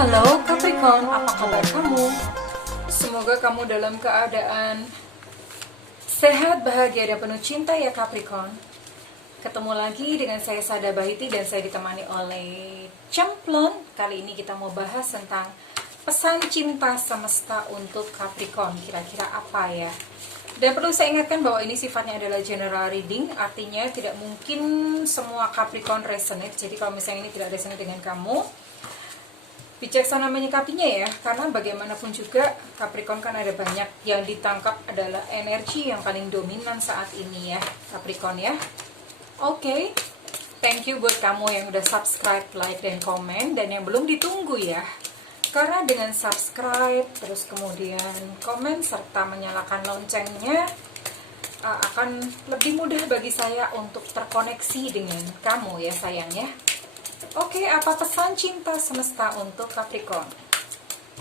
Halo Capricorn, apa kabar kamu? Semoga kamu dalam keadaan sehat, bahagia, dan penuh cinta ya Capricorn. Ketemu lagi dengan saya Sada Bahiti dan saya ditemani oleh Cemplon. Kali ini kita mau bahas tentang pesan cinta semesta untuk Capricorn. Kira-kira apa ya? Dan perlu saya ingatkan bahwa ini sifatnya adalah general reading, artinya tidak mungkin semua Capricorn resonate. Jadi kalau misalnya ini tidak resonate dengan kamu, bijaksana menyikapinya ya, karena bagaimanapun juga Capricorn kan ada banyak yang ditangkap adalah energi yang paling dominan saat ini ya Capricorn ya. Oke, thank you buat kamu yang udah subscribe, like, dan komen, dan yang belum ditunggu ya, karena dengan subscribe terus kemudian komen serta menyalakan loncengnya akan lebih mudah bagi saya untuk terkoneksi dengan kamu ya sayang ya. Oke, apa pesan cinta semesta untuk Capricorn?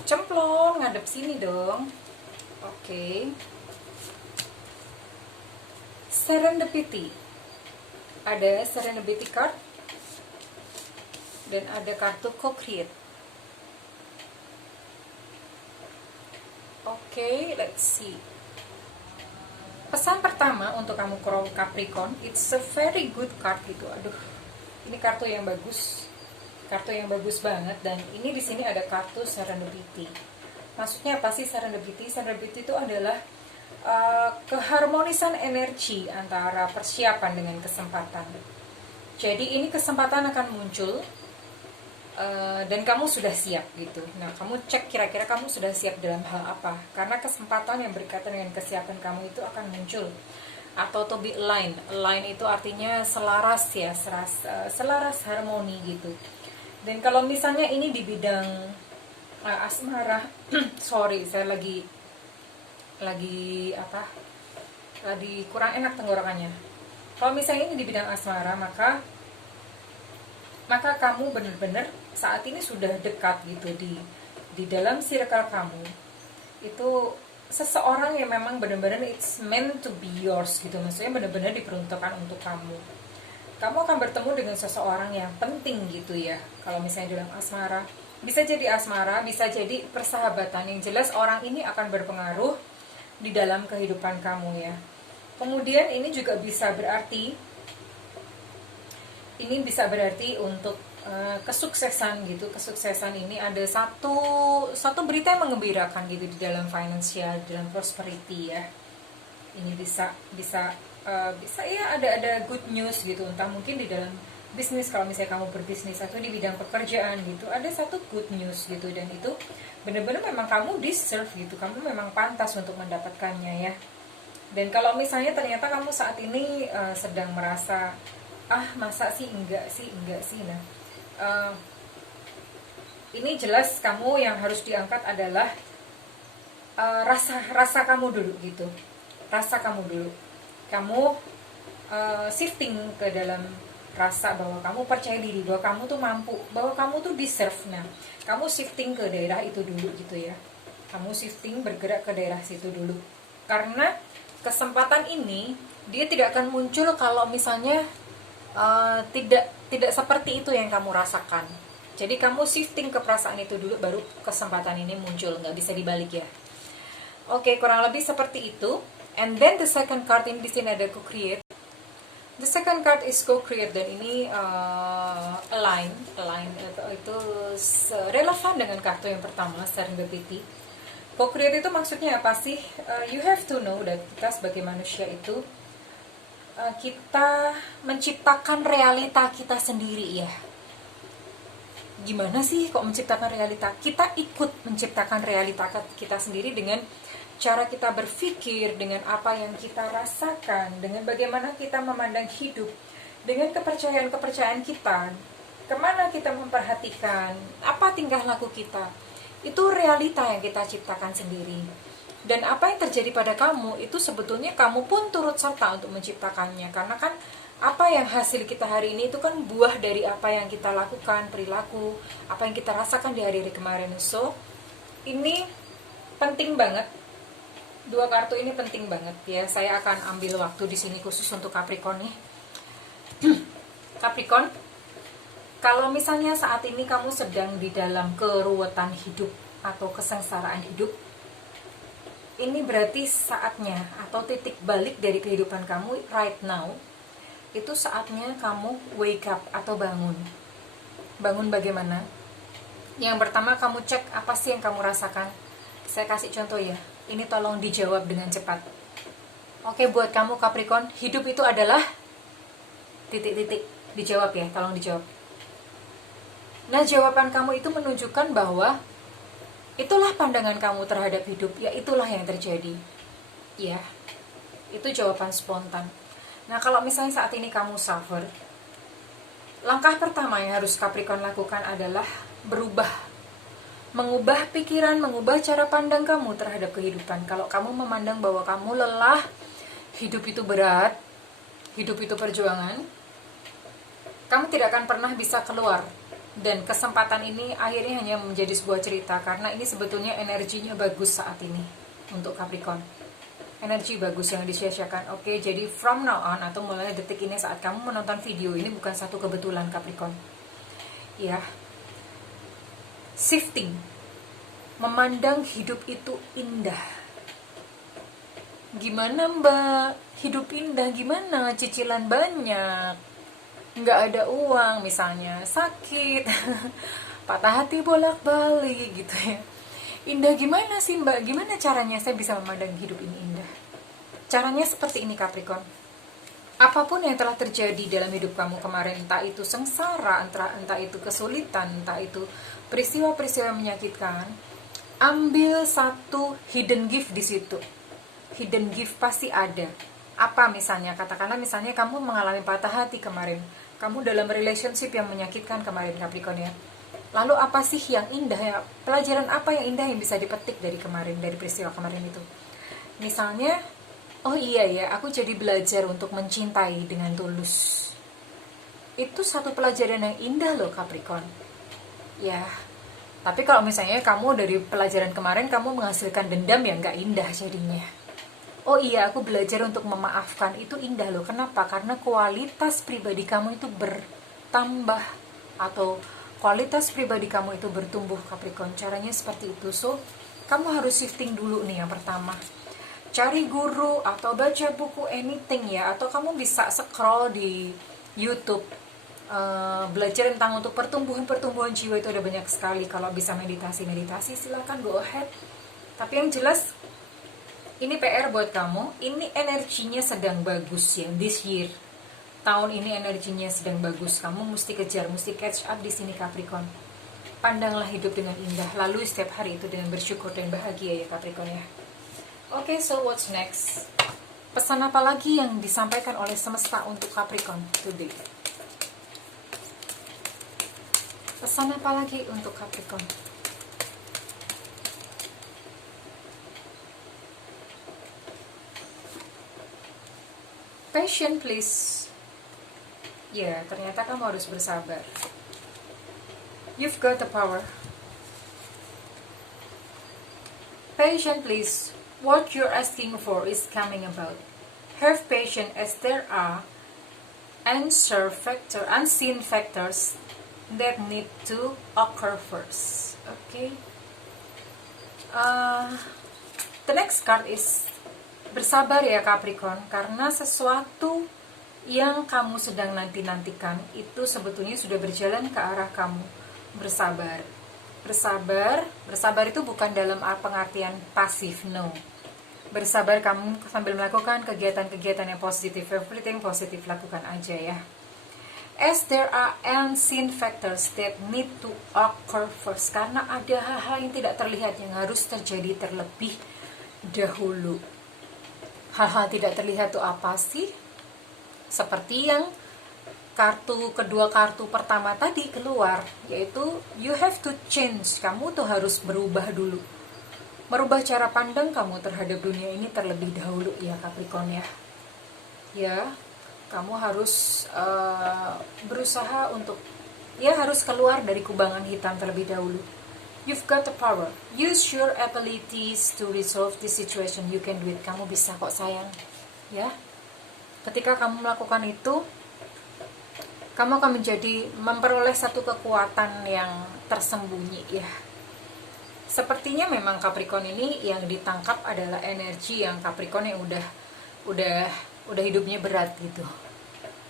Cemplon, ngadep sini dong. Oke. Serendipity. Ada Serendipity card. Dan ada kartu Co-Create. Oke, let's see. Pesan pertama untuk kamu Capricorn, it's a very good card gitu. Aduh, ini kartu yang bagus banget, dan ini di sini ada kartu Serendipity. Maksudnya apa sih Serendipity? Serendipity itu adalah keharmonisan energi antara persiapan dengan kesempatan. Jadi ini kesempatan akan muncul dan kamu sudah siap gitu. Nah, kamu cek kira-kira kamu sudah siap dalam hal apa, karena kesempatan yang berkaitan dengan kesiapan kamu itu akan muncul. Atau to be aligned. Align itu artinya selaras ya, selaras harmoni gitu. Dan kalau misalnya ini di bidang asmara, sorry saya lagi kurang enak tenggorokannya. Kalau misalnya ini di bidang asmara, maka kamu benar-benar saat ini sudah dekat gitu di dalam circle kamu. Itu seseorang yang memang benar-benar it's meant to be yours gitu, maksudnya benar-benar diperuntukkan untuk kamu. Kamu akan bertemu dengan seseorang yang penting gitu ya. Kalau misalnya dalam asmara, bisa jadi asmara, bisa jadi persahabatan. Yang jelas orang ini akan berpengaruh di dalam kehidupan kamu ya. Kemudian ini juga bisa berarti untuk kesuksesan gitu. Kesuksesan ini ada satu berita yang mengembirakan gitu di dalam finansial, dalam prosperity ya. Ini bisa ya ada good news gitu, entah mungkin di dalam bisnis, kalau misalnya kamu berbisnis, atau di bidang pekerjaan gitu, ada satu good news gitu, dan itu benar-benar memang kamu deserve gitu, kamu memang pantas untuk mendapatkannya ya. Dan kalau misalnya ternyata kamu saat ini sedang merasa masa sih enggak sih, nah ini jelas kamu yang harus diangkat adalah rasa kamu dulu gitu, kamu shifting ke dalam rasa bahwa kamu percaya diri, bahwa kamu tuh mampu, bahwa kamu tuh deserve. Nah, kamu shifting ke daerah itu dulu gitu ya. Kamu shifting, bergerak ke daerah situ dulu. Karena kesempatan ini dia tidak akan muncul kalau misalnya tidak seperti itu yang kamu rasakan. Jadi kamu shifting ke perasaan itu dulu, baru kesempatan ini muncul, nggak bisa dibalik ya. Oke, kurang lebih seperti itu. And then the second card ini di sini ada Co-Create. The second card is Co-Create, dan ini align itu relevan dengan kartu yang pertama Serendipity. Co-Create itu maksudnya apa sih? You have to know that kita sebagai manusia itu kita menciptakan realita kita sendiri ya. Gimana sih kok menciptakan realita? Kita ikut menciptakan realita kita sendiri dengan cara kita berpikir, dengan apa yang kita rasakan, dengan bagaimana kita memandang hidup, dengan kepercayaan kita, kemana kita memperhatikan, apa tingkah laku kita. Itu realita yang kita ciptakan sendiri. Dan apa yang terjadi pada kamu, itu sebetulnya kamu pun turut serta untuk menciptakannya. Karena kan apa yang hasil kita hari ini itu kan buah dari apa yang kita lakukan, perilaku, apa yang kita rasakan di hari-hari kemarin. So, ini penting banget. Dua kartu ini penting banget ya. Saya akan ambil waktu di sini khusus untuk Capricorn nih. Capricorn, Kalau misalnya saat ini kamu sedang di dalam keruwetan hidup atau kesengsaraan hidup, ini berarti saatnya atau titik balik dari kehidupan kamu right now. Itu saatnya kamu wake up atau bangun. Bangun bagaimana? Yang pertama, kamu cek apa sih yang kamu rasakan. Saya kasih contoh ya. Ini tolong dijawab dengan cepat. Oke, buat kamu Capricorn, hidup itu adalah titik-titik. Dijawab ya, tolong dijawab. Nah, jawaban kamu itu menunjukkan bahwa itulah pandangan kamu terhadap hidup, ya itulah yang terjadi. Ya, itu jawaban spontan. Nah, kalau misalnya saat ini kamu suffer, langkah pertama yang harus Capricorn lakukan adalah berubah. Mengubah pikiran, mengubah cara pandang kamu terhadap kehidupan. Kalau kamu memandang bahwa kamu lelah, hidup itu berat, hidup itu perjuangan, kamu tidak akan pernah bisa keluar. Dan kesempatan ini akhirnya hanya menjadi sebuah cerita, karena ini sebetulnya energinya bagus saat ini untuk Capricorn. Energi bagus yang disia-siakan. Oke, jadi from now on atau mulai detik ini saat kamu menonton video ini bukan satu kebetulan Capricorn. Ya. Shifting. Memandang hidup itu indah. Gimana Mbak? Hidup indah gimana? Cicilan banyak. Nggak ada uang misalnya, sakit, patah hati bolak-balik gitu ya. Indah gimana sih Mbak? Gimana caranya saya bisa memandang hidup ini indah? Caranya seperti ini Capricorn. Apapun yang telah terjadi dalam hidup kamu kemarin, entah itu sengsara, entah itu kesulitan, entah itu peristiwa-peristiwa yang menyakitkan, ambil satu hidden gift di situ. Hidden gift pasti ada. Apa misalnya? Katakanlah misalnya kamu mengalami patah hati kemarin, kamu dalam relationship yang menyakitkan kemarin Capricorn ya. Lalu apa sih yang indah ya? Pelajaran apa yang indah yang bisa dipetik dari kemarin, dari peristiwa kemarin itu? Misalnya, oh iya ya, aku jadi belajar untuk mencintai dengan tulus. Itu satu pelajaran yang indah loh Capricorn. Ya, tapi kalau misalnya kamu dari pelajaran kemarin kamu menghasilkan dendam, ya nggak indah jadinya. Oh iya, aku belajar untuk memaafkan. Itu indah loh. Kenapa? Karena kualitas pribadi kamu itu bertambah, atau kualitas pribadi kamu itu bertumbuh Capricorn. Caranya seperti itu. So, kamu harus shifting dulu nih yang pertama. Cari guru atau baca buku anything ya. Atau kamu bisa scroll di YouTube. Belajar tentang untuk pertumbuhan jiwa itu ada banyak sekali. Kalau bisa meditasi silakan go ahead. Tapi yang jelas, ini PR buat kamu, ini energinya sedang bagus ya, this year. Tahun ini energinya sedang bagus, kamu mesti kejar, mesti catch up di sini Capricorn. Pandanglah hidup dengan indah, lalu setiap hari itu dengan bersyukur dan bahagia ya Capricorn ya. Oke, so what's next? Pesan apa lagi yang disampaikan oleh semesta untuk Capricorn today? Pesan apa lagi untuk Capricorn? Patient please. Ya, ternyata kamu harus bersabar. You've got the power. Patient please. What you're asking for is coming about. Have patience as there are unseen factors that need to occur first. Okay. The next card is bersabar ya Capricorn, karena sesuatu yang kamu sedang nanti-nantikan itu sebetulnya sudah berjalan ke arah kamu. Bersabar. Bersabar itu bukan dalam pengertian pasif, no. Bersabar kamu sambil melakukan kegiatan-kegiatan yang positif, everything positif lakukan aja ya. As there are unseen factors that need to occur first, karena ada hal-hal yang tidak terlihat yang harus terjadi terlebih dahulu. Hal-hal tidak terlihat itu apa sih? Seperti yang kedua kartu pertama tadi keluar, yaitu you have to change. Kamu tuh harus berubah dulu. Merubah cara pandang kamu terhadap dunia ini terlebih dahulu ya Capricorn ya. Ya, kamu harus berusaha untuk harus keluar dari kubangan hitam terlebih dahulu. You've got the power. Use your abilities to resolve this situation. You can do it. Kamu bisa kok sayang. Ya. Ketika kamu melakukan itu, kamu akan memperoleh satu kekuatan yang tersembunyi ya. Sepertinya memang Capricorn ini yang ditangkap adalah energi yang Capricorn yang udah hidupnya berat gitu.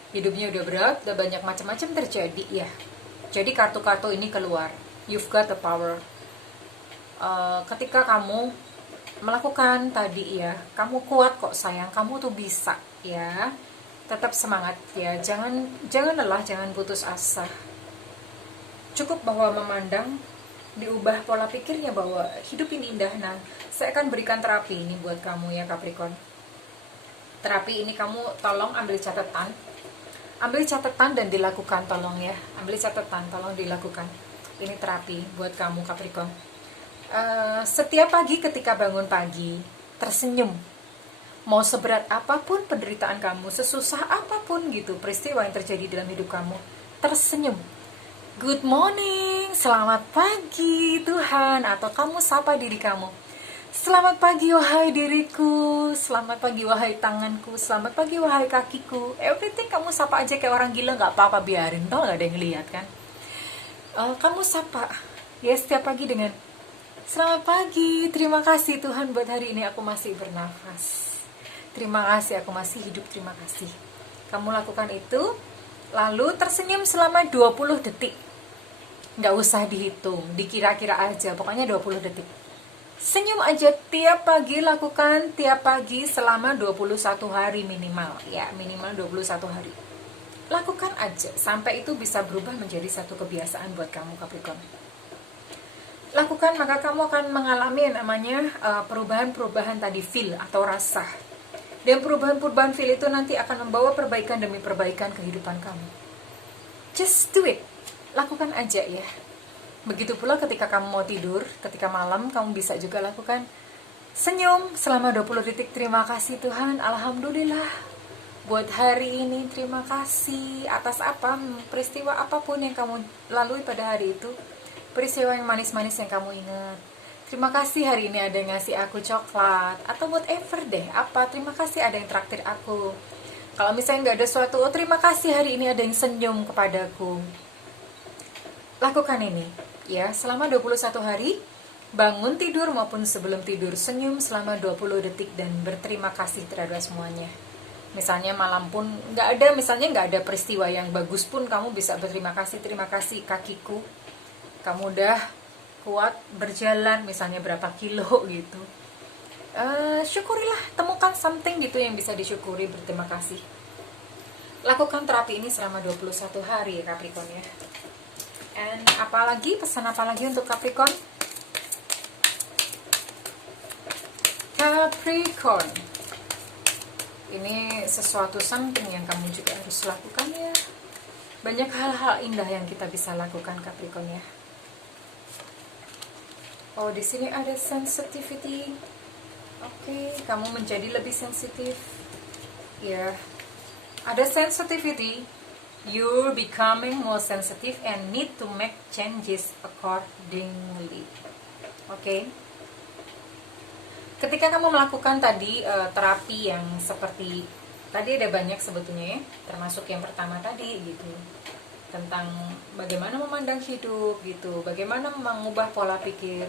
Hidupnya udah berat, udah banyak macam-macam terjadi ya. Jadi kartu-kartu ini keluar. You've got the power. Ketika kamu melakukan tadi ya, kamu kuat kok sayang, kamu tuh bisa ya. Tetap semangat ya, jangan lelah, jangan putus asa. Cukup bahwa memandang, diubah pola pikirnya bahwa hidup ini indah. Nah, saya akan berikan terapi ini buat kamu ya Capricorn. Terapi ini kamu tolong ambil catatan dan dilakukan, tolong ya. Ambil catatan, tolong dilakukan. Ini terapi buat kamu Capricorn. Setiap pagi ketika bangun pagi, tersenyum. Mau seberat apapun penderitaan kamu, sesusah apapun gitu peristiwa yang terjadi dalam hidup kamu, tersenyum. Good morning, selamat pagi Tuhan. Atau kamu sapa diri kamu, selamat pagi wahai diriku, selamat pagi wahai tanganku, selamat pagi wahai kakiku. Everything kamu sapa aja kayak orang gila, gak apa-apa, biarin, tau gak ada yang ngeliat kan. Kamu sapa ya setiap pagi dengan selamat pagi, terima kasih Tuhan buat hari ini aku masih bernafas, terima kasih aku masih hidup, terima kasih. Kamu lakukan itu, lalu tersenyum selama 20 detik. Nggak usah dihitung, dikira-kira aja, pokoknya 20 detik. Senyum aja tiap pagi, lakukan tiap pagi selama 21 hari minimal. Ya, minimal 21 hari. Lakukan aja, sampai itu bisa berubah menjadi satu kebiasaan buat kamu Capricorn. Lakukan, maka kamu akan mengalami yang namanya perubahan-perubahan tadi, feel atau rasa. Dan perubahan-perubahan feel itu nanti akan membawa perbaikan demi perbaikan kehidupan kamu. Just do it. Lakukan aja ya. Begitu pula ketika kamu mau tidur, ketika malam kamu bisa juga lakukan senyum selama 20 detik. Terima kasih Tuhan, alhamdulillah buat hari ini, terima kasih atas peristiwa apapun yang kamu lalui pada hari itu, peristiwa yang manis-manis yang kamu ingat. Terima kasih hari ini ada yang ngasih aku coklat, atau whatever deh, terima kasih ada yang traktir aku. Kalau misalnya nggak ada suatu, terima kasih hari ini ada yang senyum kepadaku. Lakukan ini ya selama 21 hari, bangun tidur maupun sebelum tidur, senyum selama 20 detik dan berterima kasih terhadap semuanya. Misalnya malam pun nggak ada peristiwa yang bagus pun kamu bisa berterima kasih, terima kasih kakiku, kamu udah kuat berjalan misalnya berapa kilo gitu. Syukurilah, temukan something gitu yang bisa disyukuri, berterima kasih. Lakukan terapi ini selama 21 hari ya Capricorn ya. And pesan apa lagi untuk Capricorn? Capricorn, ini sesuatu something yang kamu juga harus lakukan ya. Banyak hal-hal indah yang kita bisa lakukan Capricorn ya. Oh, di sini ada sensitivity. Oke, kamu menjadi lebih sensitif. Ya, ada sensitivity. You're becoming more sensitive and need to make changes accordingly. Oke. Ketika kamu melakukan tadi terapi yang seperti tadi, ada banyak sebetulnya ya, termasuk yang pertama tadi gitu, tentang bagaimana memandang hidup gitu, bagaimana mengubah pola pikir.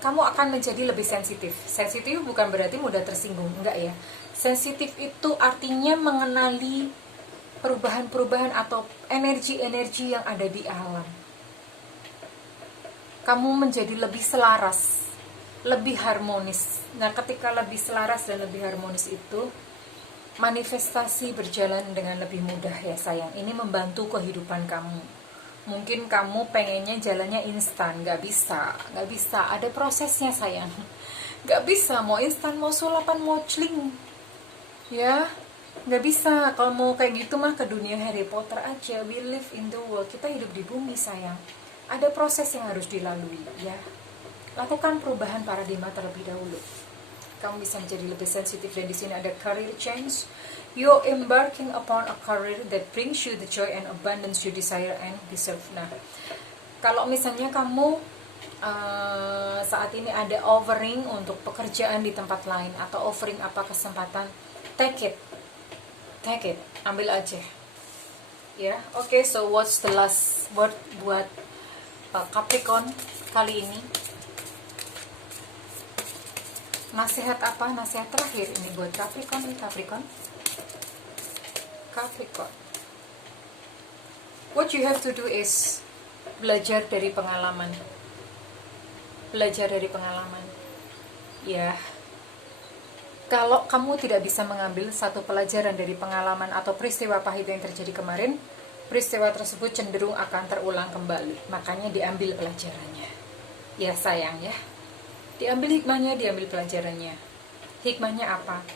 Kamu akan menjadi lebih sensitif. Sensitif bukan berarti mudah tersinggung, enggak ya. Sensitif itu artinya mengenali perubahan-perubahan atau energi-energi yang ada di alam. Kamu menjadi lebih selaras, lebih harmonis. Nah, ketika lebih selaras dan lebih harmonis itu, manifestasi berjalan dengan lebih mudah ya sayang. Ini membantu kehidupan kamu. Mungkin kamu pengennya jalannya instan, gak bisa. Ada prosesnya sayang. Gak bisa, mau instan, mau sulapan, mau celing. Ya, gak bisa. Kalau mau kayak gitu mah ke dunia Harry Potter aja. We live in the world. Kita hidup di bumi sayang. Ada proses yang harus dilalui ya. Lakukan perubahan paradigma terlebih dahulu. Kamu bisa menjadi lebih sensitif. Dan di sini ada career change. You're embarking upon a career that brings you the joy and abundance you desire and deserve. Nah, kalau misalnya kamu saat ini ada offering untuk pekerjaan di tempat lain, atau offering apa kesempatan, take it, ambil aja. ya. Oke, so what's the last word buat Capricorn kali ini? Nasihat apa? Nasihat terakhir ini buat Capricorn. What you have to do is belajar dari pengalaman. Ya. Kalau kamu tidak bisa mengambil satu pelajaran dari pengalaman atau peristiwa pahit yang terjadi kemarin, peristiwa tersebut cenderung akan terulang kembali. Makanya diambil pelajarannya. Ya sayang ya. Diambil hikmahnya, diambil pelajarannya. Hikmahnya apa?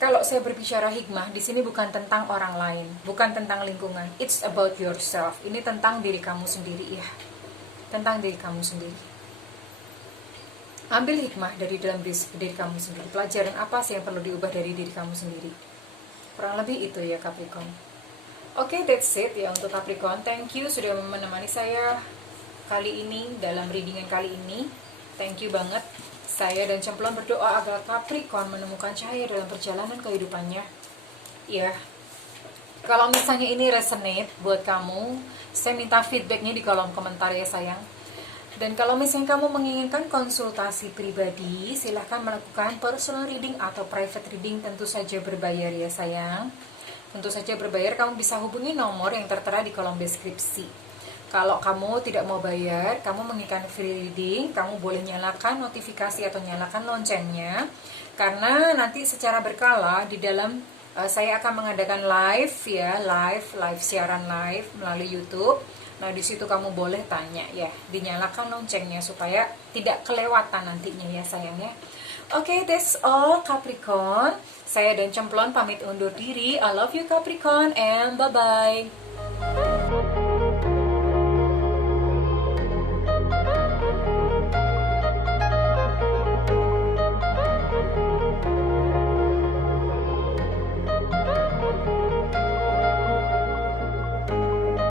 Kalau saya berbicara hikmah, di sini bukan tentang orang lain, bukan tentang lingkungan. It's about yourself. Ini tentang diri kamu sendiri ya. Tentang diri kamu sendiri. Ambil hikmah dari dalam diri kamu sendiri. Pelajaran apa sih yang perlu diubah dari diri kamu sendiri? Kurang lebih itu ya Capricorn. Oke, that's it ya untuk Capricorn. Thank you sudah menemani saya kali ini dalam readingan kali ini. Thank you banget. Saya dan Cemplon berdoa agar Capricorn menemukan cahaya dalam perjalanan kehidupannya. Ya, kalau misalnya ini resonate buat kamu, saya minta feedbacknya di kolom komentar ya sayang. Dan kalau misalnya kamu menginginkan konsultasi pribadi, silahkan melakukan personal reading atau private reading, tentu saja berbayar ya sayang. Tentu saja berbayar, kamu bisa hubungi nomor yang tertera di kolom deskripsi. Kalau kamu tidak mau bayar, kamu menginginkan free reading, kamu boleh nyalakan notifikasi atau nyalakan loncengnya. Karena nanti secara berkala di dalam saya akan mengadakan live ya, live siaran live melalui YouTube. Nah, di situ kamu boleh tanya ya, dinyalakan loncengnya supaya tidak kelewatan nantinya ya sayang ya. Oke, that's all Capricorn. Saya dan Cemplon pamit undur diri. I love you Capricorn and bye-bye.